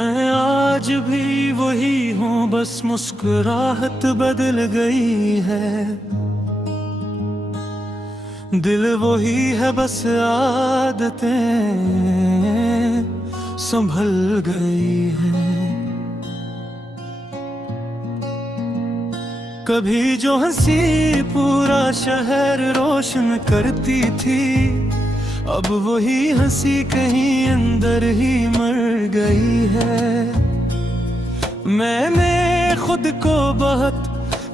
मैं आज भी वही हूँ, बस मुस्कुराहट बदल गई है। दिल वही है, बस आदतें संभल गई हैं। कभी जो हंसी पूरा शहर रोशन करती थी, अब वही हंसी कहीं अंदर ही मर गई है। मैंने खुद को बहुत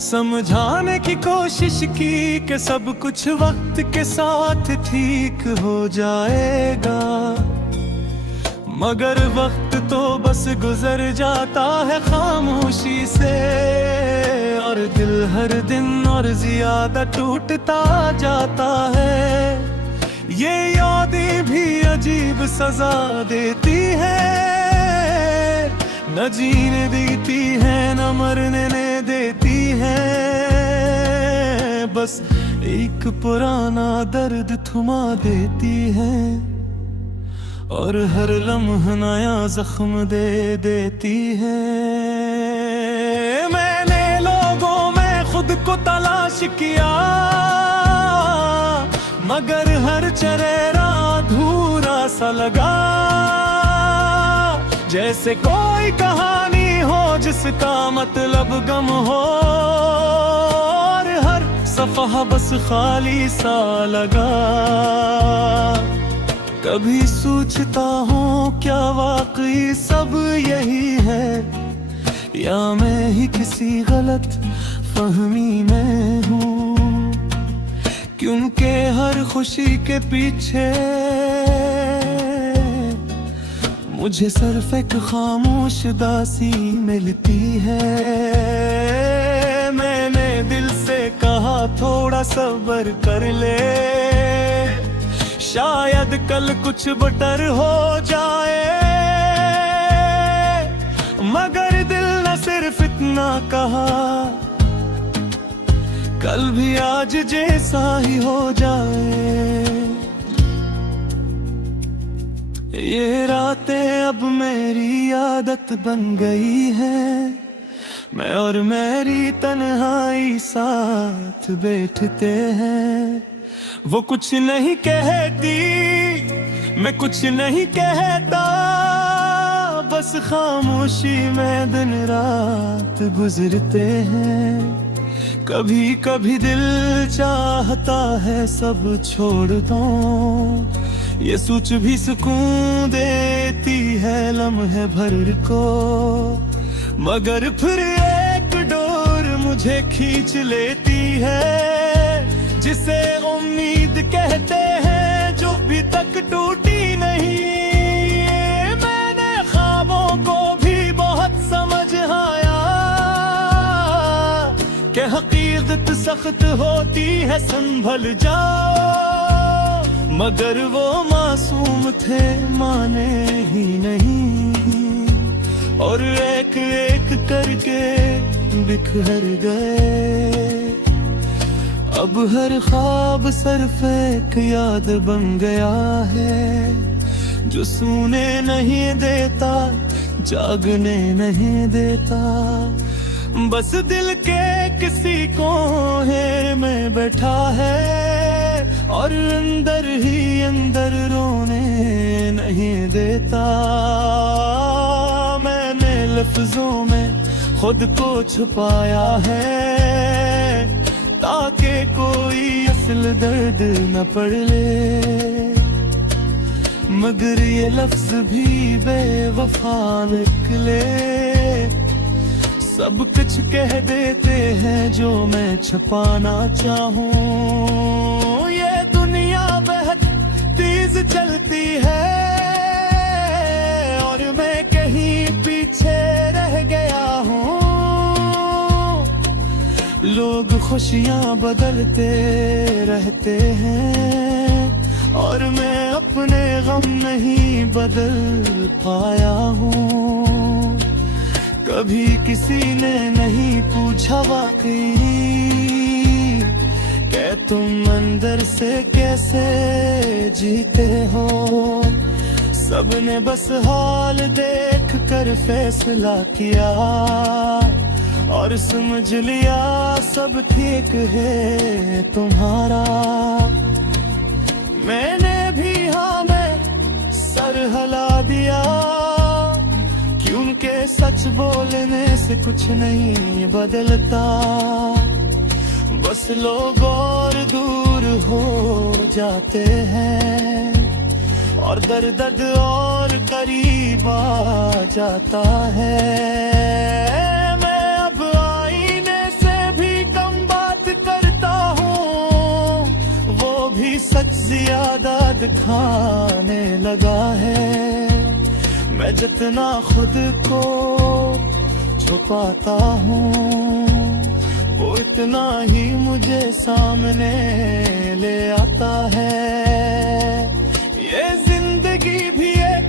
समझाने की कोशिश की कि सब कुछ वक्त के साथ ठीक हो जाएगा, मगर वक्त तो बस गुजर जाता है खामोशी से, और दिल हर दिन और ज्यादा टूटता जाता है। ये यादें भी अजीब सजा देती है, न जीने देती है न मरने देती है। बस एक पुराना दर्द थमा देती है, और हर लम्हा नया जख्म दे देती है। मैंने लोगों में खुद को तलाश किया, मगर हर चेहरा अधूरा सा लगा। जैसे कोई कहानी हो जिसका मतलब गम हो, और हर सफ़हा बस खाली सा लगा। कभी सोचता हूँ क्या वाकई सब यही है, या मैं ही किसी गलत फहमी में हूँ। क्योंकि हर खुशी के पीछे मुझे सिर्फ एक खामोश दासी मिलती है। मैंने दिल से कहा थोड़ा सब्र कर ले, शायद कल कुछ बेटर हो जाए, मगर दिल न सिर्फ इतना कहा, कल भी आज जैसा ही हो जाए। ये रातें अब मेरी आदत बन गई है, मैं और मेरी तन्हाई साथ बैठते हैं। वो कुछ नहीं कहती, मैं कुछ नहीं कहता, बस खामोशी में दिन रात गुजरते हैं। कभी कभी दिल चाहता है सब छोड़ दो, ये सोच भी सुकून देती है लम्हे भर को, मगर फिर एक डोर मुझे खींच लेती है, जिसे उम्मीद कहते हैं, जो भी तक टूटी नहीं। मैंने ख्वाबों को भी बहुत समझ आया कि हकीकत सख्त होती है, संभल जाओ, मगर वो मासूम थे माने ही नहीं, और एक एक करके बिखर गए। अब हर ख्वाब सिर्फ एक याद बन गया है, जो सोने नहीं देता, जागने नहीं देता। बस दिल के किसी कोने में बैठा है, और अंदर ही अंदर रोने नहीं देता। मैंने लफ्जों में खुद को छुपाया है, ताकि कोई असल दर्द न पढ़ ले, मगर ये लफ्ज भी बेवफा निकले। सब कुछ कह देते हैं जो मैं छुपाना चाहूँ, ये दुनिया बहुत तेज चलती है, और मैं कहीं पीछे रह गया हूँ। लोग खुशियाँ बदलते रहते हैं, और मैं अपने गम नहीं बदल पाया हूँ। कभी किसी ने नहीं पूछा वाकई कि तुम अंदर से कैसे जीते हो। सबने बस हाल देख कर फैसला किया और समझ लिया सब ठीक है तुम्हारा। मैंने भी हाँ में सर हिला दिया, क्योंकि सच बोलने से कुछ नहीं बदलता, बस लोग और दूर हो जाते हैं और दर्द और करीब आ जाता है। मैं अब आईने से भी कम बात करता हूँ, वो भी सच ज्यादा दिखाने लगा है। मैं जितना खुद को छुपाता हूँ, वो इतना ही मुझे सामने ले आता है। ये जिंदगी भी एक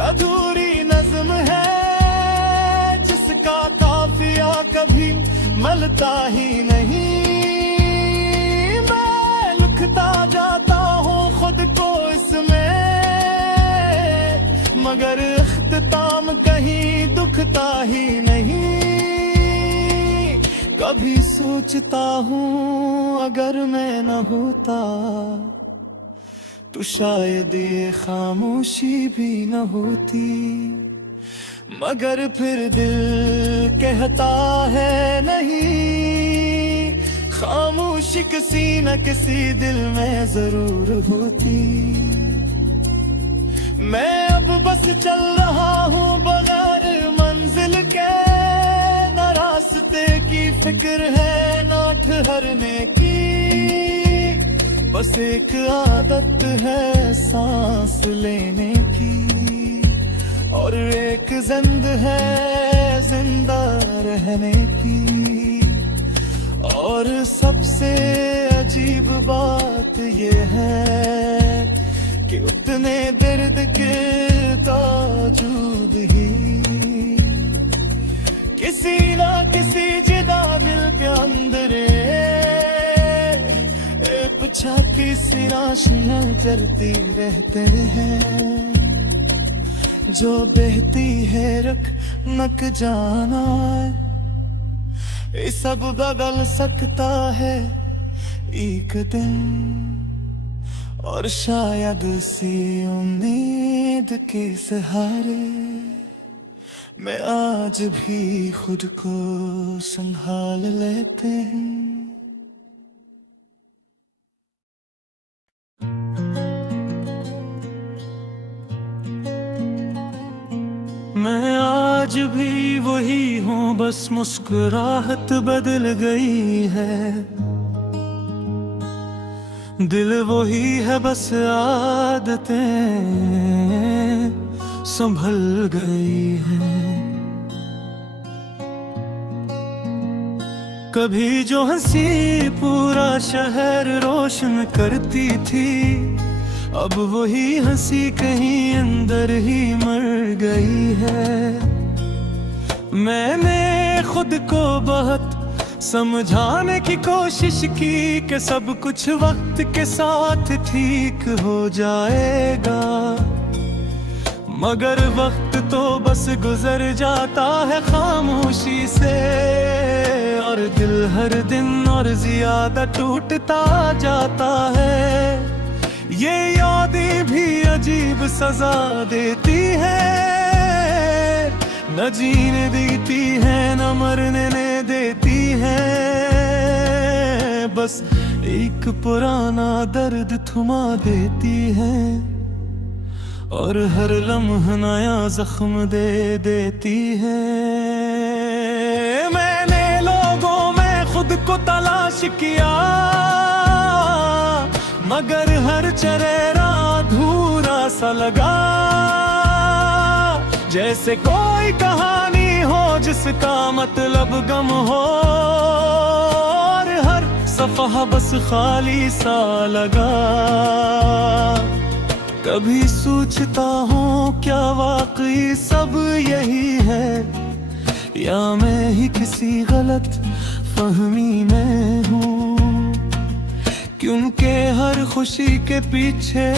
अधूरी नज़्म है, जिसका काफिया कभी मिलता ही नहीं। मैं लिखता जाता हूँ खुद को इसमें, मगर इख्तिताम कहीं दुखता ही नहीं। कभी सोचता हूँ अगर मैं न होता तो शायद ये खामोशी भी न होती, मगर फिर दिल कहता है नहीं, खामोशी किसी न किसी दिल में जरूर होती। मैं अब बस चल रहा हूँ बगैर मंजिल के, न रास्ते की फिक्र है न ठहरने की, बस एक आदत है सांस लेने की और एक जिंद है जिंदा रहने की। और सबसे अजीब बात ये है कि उतने दर्द के बावजूद ही किसी ना किसी जिदा दिल के अंदर पछा की सिराशियां जलती रहते हैं, जो बहती है रख नक जाना ये सब बदल सकता है एक दिन, और शायद उसी उम्मीद के सहारे मैं आज भी खुद को संभाल लेते हैं। मैं आज भी वही हूँ, बस मुस्कुराहट बदल गई है, दिल वही है बस आदतें संभल गई हैं। कभी जो हंसी पूरा शहर रोशन करती थी, अब वही हंसी कहीं अंदर ही मर गई है। मैंने खुद को बहुत समझाने की कोशिश की कि सब कुछ वक्त के साथ ठीक हो जाएगा, मगर वक्त तो बस गुजर जाता है खामोशी से, और दिल हर दिन और ज्यादा टूटता जाता है। ये यादें भी अजीब सजा देती है, न जीने देती है न मरने देती है, बस एक पुराना दर्द थमा देती है और हर लम्हा नया जख्म दे देती है। मैंने लोगों में खुद को तलाश किया, मगर हर चेहरा अधूरा सा लगा, जैसे कोई कहानी हो जिसका मतलब गम हो, और हर सफ़हा बस खाली सा लगा। कभी सोचता हूँ क्या वाकई सब यही है, या मैं ही किसी गलत फहमी में हूँ, क्योंकि हर खुशी के पीछे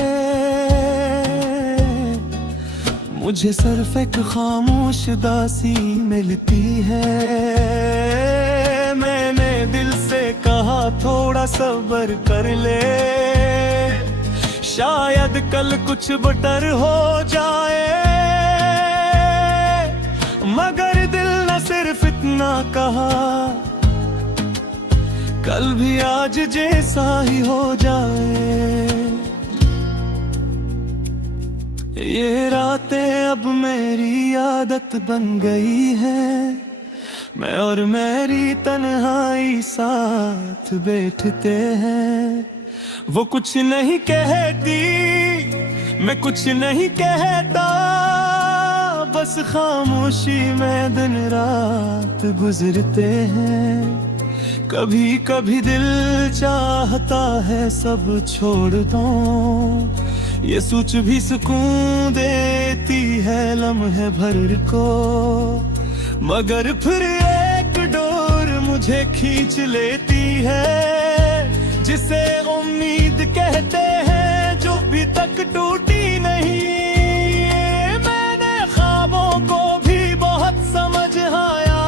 मुझे सिर्फ एक खामोश दासी मिलती है। मैंने दिल से कहा थोड़ा सब्र कर ले, शायद कल कुछ बेटर हो जाए। मगर दिल न सिर्फ इतना कहा, कल भी आज जैसा ही हो जाए। ये रातें अब मेरी आदत बन गई है, मैं और मेरी तन्हाई साथ बैठते हैं। वो कुछ नहीं कहती, मैं कुछ नहीं कहता, बस खामोशी में दिन रात गुजरते हैं। कभी कभी दिल चाहता है सब छोड़ दो, ये सोच भी सुकून देती है लम्हे भर को। मगर फिर एक डोर मुझे खींच लेती है, जिसे उम्मीद कहते हैं, जो भी तक टूटी नहीं। मैंने ख्वाबों को भी बहुत समझ आया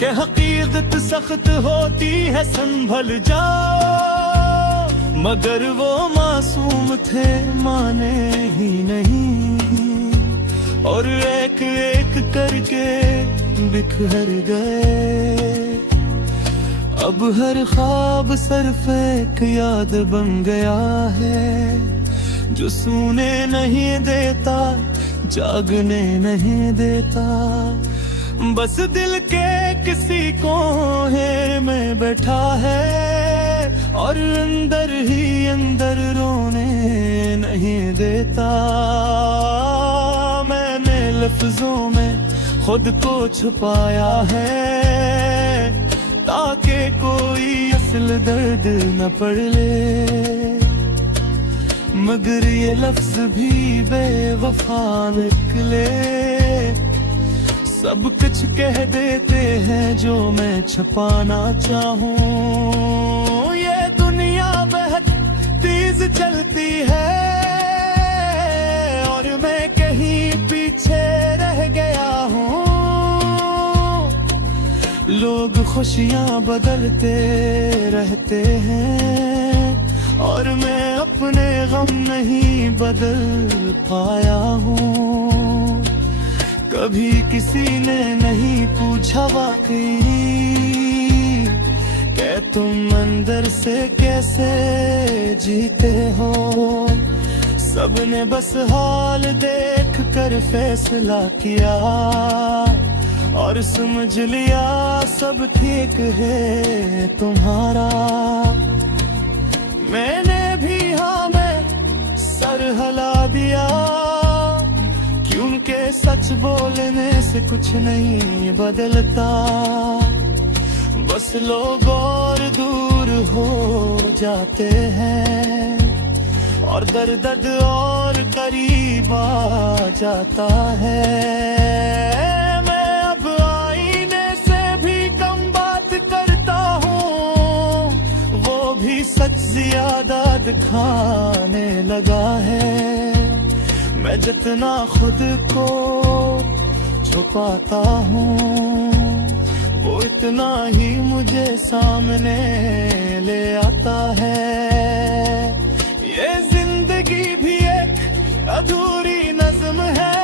कि हकीकत सख्त होती है, संभल जाओ। मगर वो मासूम थे, माने ही नहीं, और एक एक करके बिखर गए। अब हर ख्वाब सिर्फ एक याद बन गया है, जो सोने नहीं देता, जागने नहीं देता। बस दिल के किसी कोने में बैठा है, और अंदर ही अंदर रोने नहीं देता। मैंने लफ्जों में खुद को छुपाया है, ताकि कोई असल दर्द न पढ़ ले। मगर ये लफ्ज भी बेवफा निकले, सब कुछ कह देते हैं जो मैं छुपाना चाहूं। ये दुनिया बहुत तेज चलती है, और मैं कहीं पीछे रह गया हूँ। लोग खुशियाँ बदलते रहते हैं, और मैं अपने गम नहीं बदल पाया हूँ। कभी किसी ने नहीं पूछा वाकई कि तुम अंदर से कैसे जीते हो। सबने बस हाल देख कर फैसला किया, और समझ लिया सब ठीक है तुम्हारा। मैंने भी हाँ में सर हिला दिया, क्योंकि सच बोलने से कुछ नहीं बदलता। बस लोग और दूर हो जाते हैं, और दर्द और करीब आ जाता है। मैं अब आईने से भी कम बात करता हूँ, वो भी सच ज्यादा दिखाने लगा है। मैं जितना खुद को छुपाता हूँ, वो इतना ही मुझे सामने ले आता है। ये जिंदगी भी एक अधूरी नज़्म है,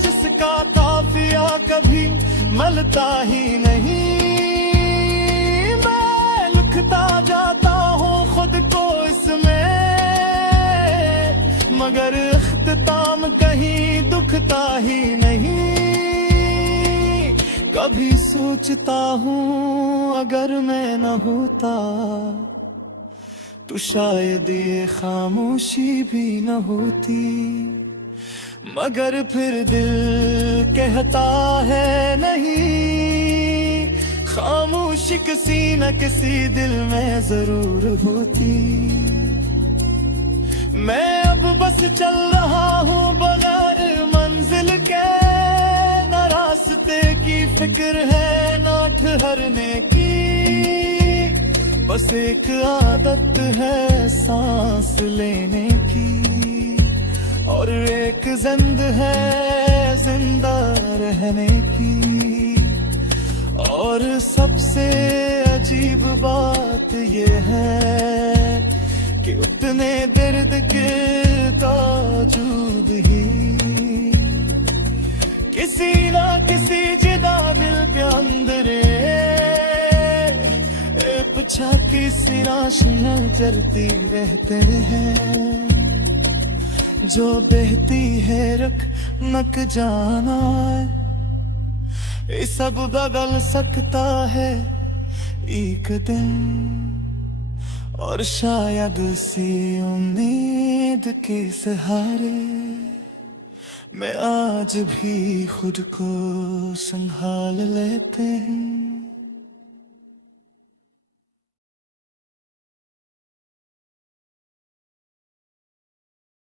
जिसका काफिया कभी मलता ही नहीं। मैं लिखता जाता हूँ खुद को इसमें, मगर इख्तिताम कहीं दुखता ही नहीं। कभी सोचता हूँ अगर मैं न होता, तो शायद ये खामोशी भी न होती। मगर फिर दिल कहता है नहीं, खामोशी किसी न किसी दिल में जरूर होती। मैं अब बस चल रहा हूँ बगैर मंजिल के, न रास्ते की फिक्र है न ठहरने की। बस एक आदत है सांस लेने की, और एक जिंद है जिंदा रहने की। और सबसे अजीब बात ये है कि उतने दर्द के बावजूद ही किसी ना किसी जिदा दिल के अंदर पूछा किसी राशियां जलती रहते हैं। जो बहती है रुक नक जाना ये सब बदल सकता है एक दिन। और शायद उसी उम्मीद के सहारे मैं आज भी खुद को संभाल लेते हैं।